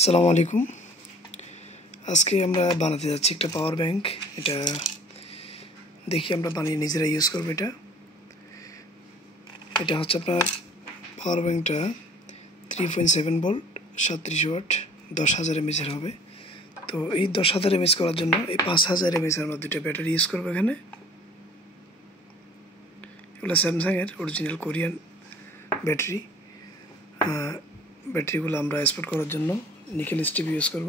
আসসালামু আলাইকুম। আজকে আমরা বানাতে যাচ্ছি একটা পাওয়ার ব্যাংক। এটা দেখি আমরা বানিয়ে নিজেরা ইউজ করব। এটা হচ্ছে আপনার পাওয়ার ব্যাংকটা 3.7 ভোল্ট 37 ওয়াট 10,000 mAh হবে। তো এই 10,000 mAh করার জন্য এই 5,000 mAh আমরা দুটো ব্যাটারি ইউজ করবো এখানে। এগুলো স্যামসাংয়ের অরিজিনাল কোরিয়ান ব্যাটারি। ব্যাটারিগুলো আমরা এক্সপোর্ট করার জন্য নিকেল স্ট্রিপ ইউজ করব।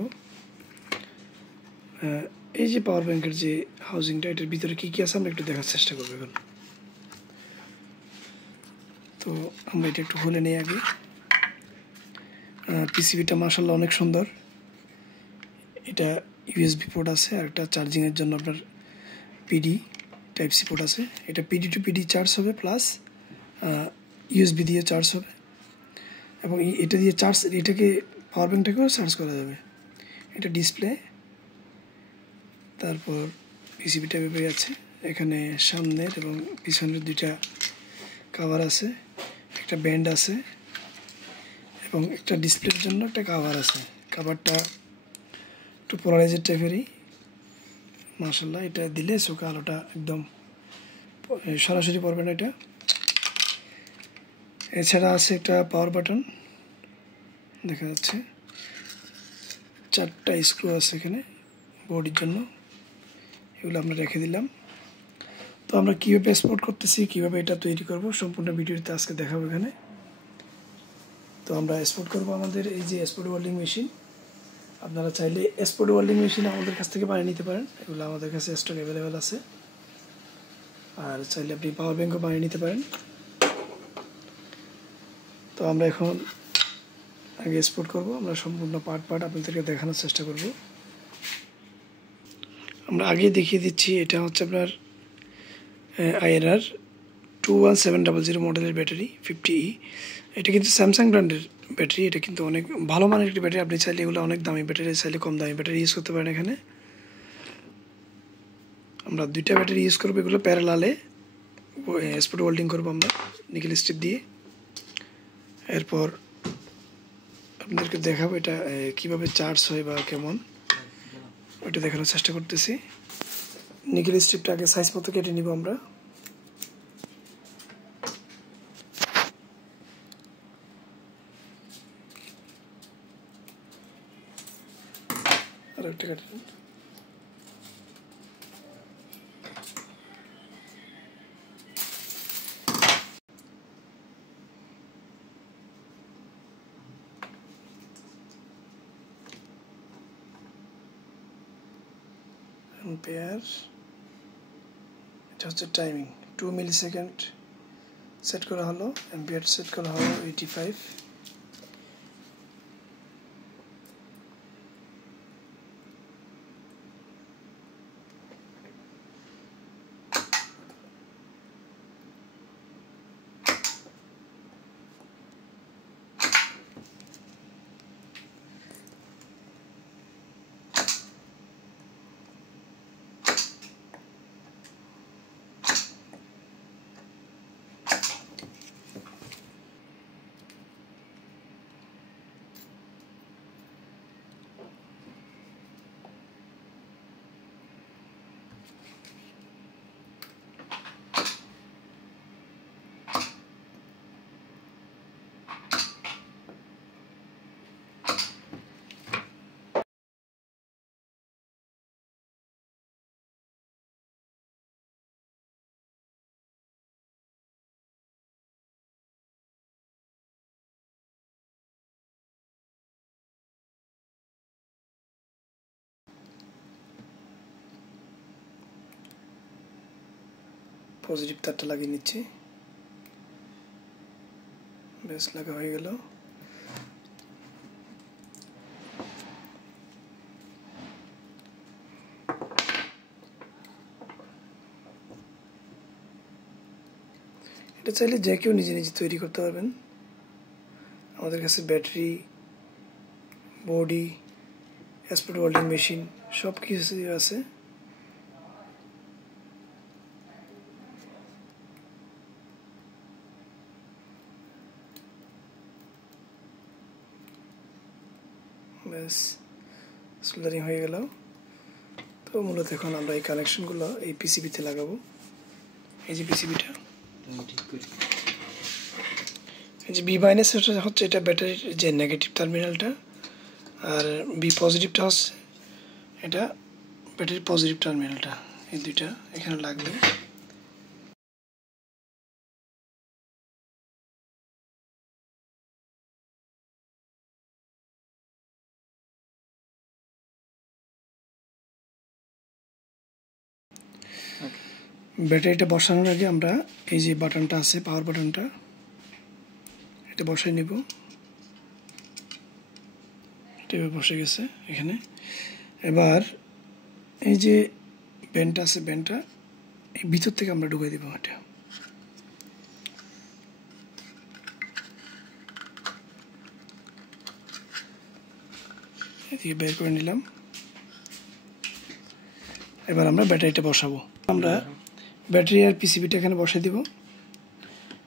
এই যে পাওয়ার ব্যাংকের যে হাউজিংটা, এটার ভিতরে কী কী আছে আমরা একটু দেখার চেষ্টা করবো এখন। তো আমরা এটা একটু খুলে নিই আগে। পিসিবিটা মাশাআল্লাহ অনেক সুন্দর। এটা ইউএসবি পোর্ট আছে আর একটা চার্জিংয়ের জন্য আপনার পিডি টাইপ সি পোর্ট আছে। এটা পিডি টু পিডি চার্জ হবে, প্লাস ইউএসবি দিয়ে চার্জ হবে, এবং এটা দিয়ে এটাকে পাওয়ার ব্যাংকটাকেও চার্জ করা যাবে। এটা ডিসপ্লে, তারপর পিসিবি টাইপের আছে। এখানে সামনের এবং পিছনের দুইটা কাভার আছে, একটা ব্যান্ড আছে এবং একটা ডিসপ্লের জন্য একটা কাভার আছে। কাভারটা একটু পোলারাইজের টাইপেরই মাশাআল্লাহ। এটা দিলে চোখে আলোটা একদম সরাসরি পড়বে না এটা। এছাড়া আছে একটা পাওয়ার বাটন দেখা যাচ্ছে, 4টা স্ক্রু আছে এখানে বডির জন্য। এগুলো আমরা রেখে দিলাম। তো আমরা কীভাবে এক্সপোর্ট করতেছি, কীভাবে এটা তৈরি করব, সম্পূর্ণ ভিডিওতে আজকে দেখাবো এখানে। তো আমরা এক্সপোর্ট করব আমাদের এই যে এক্সপোর্ট ওয়েল্ডিং মেশিন। আপনারা চাইলে এক্সপোর্ট ওয়েল্ডিং মেশিন আমাদের কাছ থেকে বানিয়ে নিতে পারেন। এগুলো আমাদের কাছে স্টক অ্যাভেলেবেল আছে। আর চাইলে আপনি পাওয়ার ব্যাংকও বানিয়ে নিতে পারেন। তো আমরা এখন আগে এক্সপোর্ট করব। আমরা সম্পূর্ণ পার্ট আপনাদেরকে দেখানোর চেষ্টা করব। আমরা আগে দেখিয়ে দিচ্ছি, এটা হচ্ছে আপনার আইএনআর 21700 মডেলের ব্যাটারি 50E। এটা কিন্তু স্যামসাং ব্র্যান্ডের ব্যাটারি। এটা কিন্তু অনেক ভালো মানের একটি ব্যাটারি। আপনি চাইলে এগুলো অনেক দামি ব্যাটারি, চাইলে কম দামি ব্যাটারি ইউজ করতে পারেন। এখানে আমরা দুইটা ব্যাটারি ইউজ করবো। এগুলো প্যারালালে এক্সপোর্ট ওয়েল্ডিং করবো আমরা নিকেল স্ট্রিপ দিয়ে। এরপর আপনাদেরকে দেখাবো এটা কীভাবে চার্জ হয় বা কেমন, ওইটা দেখানোর চেষ্টা করতেছি। নিকেল স্ট্রিপটা আগে সাইজ মতো কেটে নিব আমরা। আর একটা কাটে এম্পিয়ার। এটা হচ্ছে টাইমিং 2 মিলিসেকেন্ড সেট করা হলো। এম্পিয়ার সেট করা হলো 85। পজিটিভ তারটা লাগিয়ে নিচ্ছি। বেশ লাগা হয়ে গেল। এটা চাইলে যে কেউ নিজে নিজে তৈরি করতে পারবেন। আমাদের কাছে battery, body, export welding machine সব কিছু আছে। ব্যাস সোল্ডারিং হয়ে গেল। তো মূলত এখন আমরা এই কানেকশনগুলো এই পিসিবিতে লাগাবো। এই যে পিসিবিটা, এই যে বি মাইনাস হচ্ছে এটা ব্যাটারির যে নেগেটিভ টার্মিনালটা, আর বি পজিটিভটা হচ্ছে এটা ব্যাটারির পজিটিভ টার্মিনালটা। এই দুইটা এখানে লাগবে। ব্যাটারিটা বসানোর আগে আমরা এই যে বাটনটা আছে, পাওয়ার বাটনটা, এটা বসাই নিব। এটা বসে গেছে এখানে। এবার এই যে ব্যান্ডটা আছে, ব্যান্ডটা এই ভিতর থেকে আমরা ঢুকাই দিব। এটা এদিকে বের করে নিলাম। এবার আমরা ব্যাটারিটা বসাবো। আমরা ব্যাটারি আর পিসিবিটা এখানে বসাই দিব।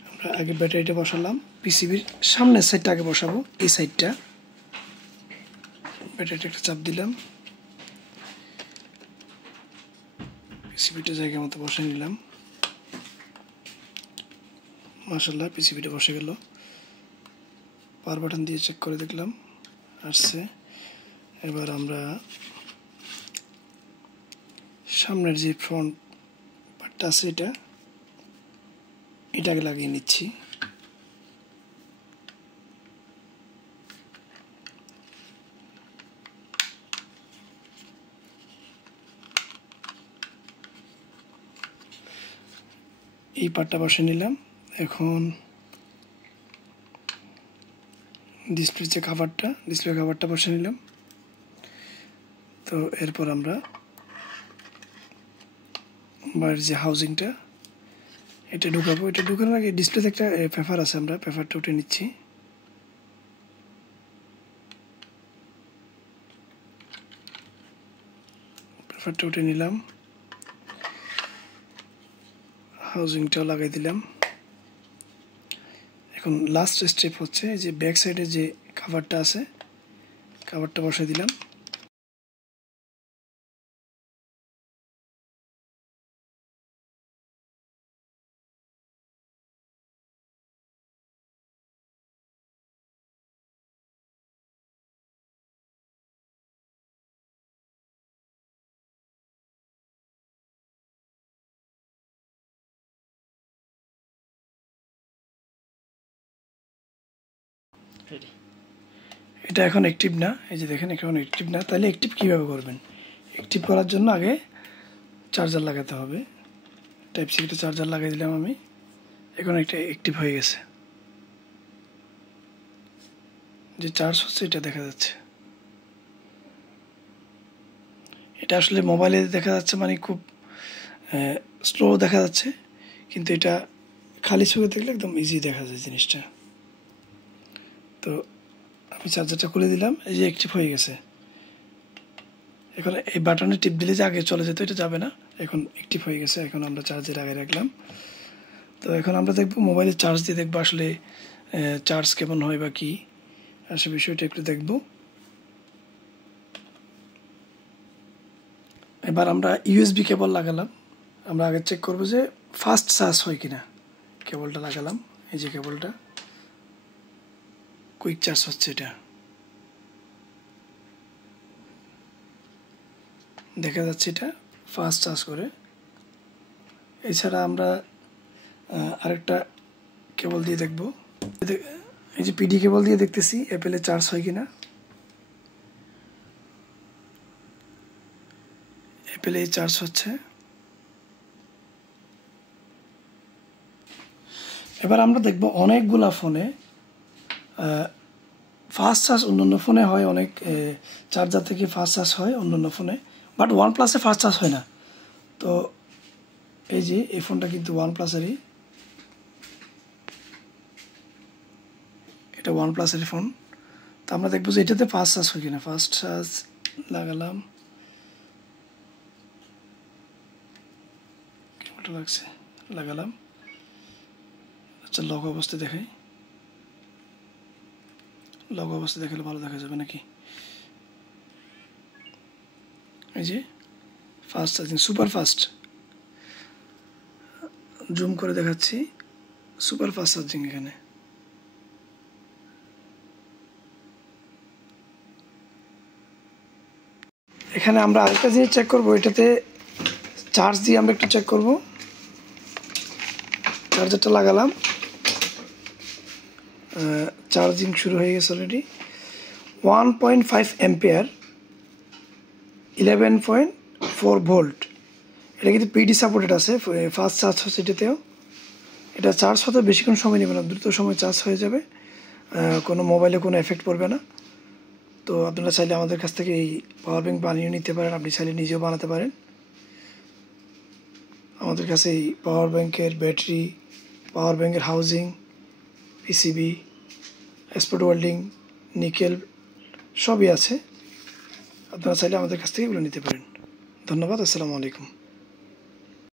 আমরা আগে ব্যাটারিটা বসালাম, পিসিবির সামনের সাইডটা আগে বসাবো, এই সাইডটা। ব্যাটারিটা একটা চাপ দিলাম, পিসিবিটা জায়গা মতো বসাই নিলাম। মাশাআল্লাহ পিসিবিটা বসে গেল। পাওয়ার বাটন দিয়ে চেক করে দেখলাম আসছে। এবার আমরা সামনের যে ফ্রন্ট পার্টটা আছে এটাকে লাগিয়ে নিচ্ছি। এই পার্টটা বসে নিলাম। এখন ডিসপ্লে কাভারটা বসে নিলাম। তো এরপর আমরা বাইরের যে হাউজিংটা এটা ঢুকাবো। এটা ঢুকানোর আগে ডিসপ্লেতে একটা পেপার আছে, আমরা পেপারটা উঠে নিচ্ছি। পেপারটা উঠে নিলাম, হাউজিংটাও লাগাই দিলাম। এখন লাস্ট স্টেপ হচ্ছে যে ব্যাক সাইডে যে কাভারটা আছে, কাভারটা বসাই দিলাম। এটা এখন অ্যাক্টিভ না, এই যে দেখেন এখন অ্যাক্টিভ না। তাহলে অ্যাক্টিভ কীভাবে করবেন? অ্যাক্টিভ করার জন্য আগে চার্জার লাগাতে হবে। টাইপ সিতে চার্জার লাগাই দিলাম আমি। এখন একটা অ্যাক্টিভ হয়ে গেছে, যে চার্জ হচ্ছে এটা দেখা যাচ্ছে। এটা আসলে মোবাইলে দেখা যাচ্ছে মানে খুব স্লো দেখা যাচ্ছে, কিন্তু এটা খালি চোখে দেখলে একদম ইজি দেখা যায় জিনিসটা। তো আমি চার্জারটা খুলে দিলাম, এই যে অ্যাক্টিভ হয়ে গেছে। এখন এই বাটনে টিপ দিলে যে আগে চলে যেত এটা যাবে না, এখন অ্যাক্টিভ হয়ে গেছে। এখন আমরা চার্জের আগে রাখলাম। তো এখন আমরা দেখব মোবাইলে চার্জ দিয়ে দেখবো আসলে চার্জ কেমন হয় বা কী, আর সে বিষয়টা একটু দেখব। এবার আমরা ইউএসবি কেবল লাগালাম। আমরা আগে চেক করবো যে ফাস্ট চার্জ হয় কিনা। কেবলটা লাগালাম, এই যে কেবলটা, কুইক চার্জ হচ্ছে, এটা দেখা যাচ্ছে, এটা ফাস্ট চার্জ করে। এছাড়া আমরা আরেকটা কেবল দিয়ে দেখব, এই যে পিডি কেবল দিয়ে দেখতেছি অ্যাপেলে চার্জ হয় কিনা। অ্যাপেলে চার্জ হচ্ছে। এবার আমরা দেখব অনেকগুলা ফোনে ফাস্ট চার্জ অন্যান্য ফোনে হয়, অনেক চার্জার থেকে ফাস্ট চার্জ হয় অন্যান্য ফোনে, বাট OnePlus-এ ফাস্ট চার্জ হয় না। তো এই যে এই ফোনটা কিন্তু OnePlus-এরই, এটা OnePlus-এর ফোন। তো আমরা দেখবো যে এটাতে ফাস্ট চার্জ হয় কিনা। ফাস্ট চার্জ লাগালাম, কেমনটা লাগছে, লাগালাম। আচ্ছা লক অবস্থা দেখাই, লক অবস্থা দেখালে ভালো দেখা যাবে নাকি। এই যে fast charging, super fast, zoom করে দেখাচ্ছি, সুপার ফাস্ট চার্জিং। এখানে এখানে আমরা আরেকটা জিনিস চেক করবো, এটাতে চার্জ দিয়ে আমরা একটু চেক করব। চার্জারটা লাগালাম, চার্জিং শুরু হয়ে গেছে অলরেডি। 1.5 ampere, 11.4 volt. এটা কিন্তু পিডি সাপোর্টেড আছে, ফাস্ট চার্জ হচ্ছে এটাতেও। এটা চার্জ হতে বেশিক্ষণ সময় নেবে না, দ্রুত সময় চার্জ হয়ে যাবে, কোনো মোবাইলে কোনো এফেক্ট পড়বে না। তো আপনারা চাইলে আমাদের কাছ থেকে এই পাওয়ার ব্যাঙ্ক বানিয়ে নিতে পারেন, আপনি চাইলে নিজেও বানাতে পারেন। আমাদের কাছে এই পাওয়ার ব্যাঙ্কের ব্যাটারি, পাওয়ার ব্যাঙ্কের housing, PCB, spot welding, nickel সবই আছে। আপনারা চাইলে আমাদের কাছ থেকে এগুলো নিতে পারেন। ধন্যবাদ, আসসালামু আলাইকুম।